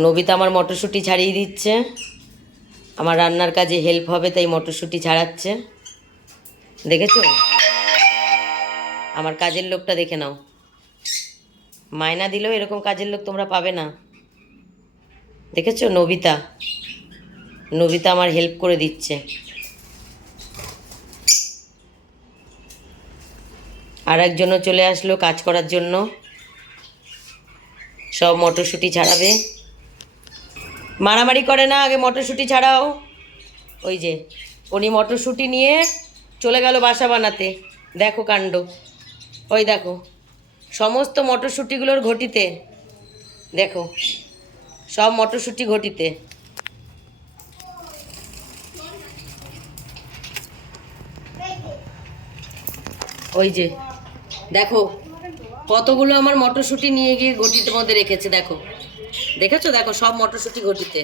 Nobita আমার মটরশুঁটি ছাড়িয়ে দিচ্ছে, আমার রান্নার কাজে হেল্প হবে তাই মটরশুঁটি ছাড়াচ্ছে। দেখেছো আমার কাজের লোকটা, দেখে নাও। মায়না দিলেও এরকম কাজের লোক তোমরা পাবে না। দেখেছো নবিতা, নবিতা আমার হেল্প করে দিচ্ছে। আর একজনও চলে আসলো কাজ করার জন্য, সব মটরশুঁটি ছাড়াবে। মারামারি করে না, আগে মটরশুঁটি ছাড়াও। ওই যে উনি মটরশুঁটি নিয়ে চলে গেল বাসা বানাতে, দেখো কাণ্ড। ওই দেখো সমস্ত মটরশুঁটিগুলোর ঘটিতে, দেখো সব মটরশুঁটি ঘটিতে। ওই যে দেখো কতগুলো আমার মটরশুঁটি নিয়ে গিয়ে ঘটির মধ্যে রেখেছে, দেখো। দেখেছো, দেখো সব মটরশুঁটি ঘটিতে।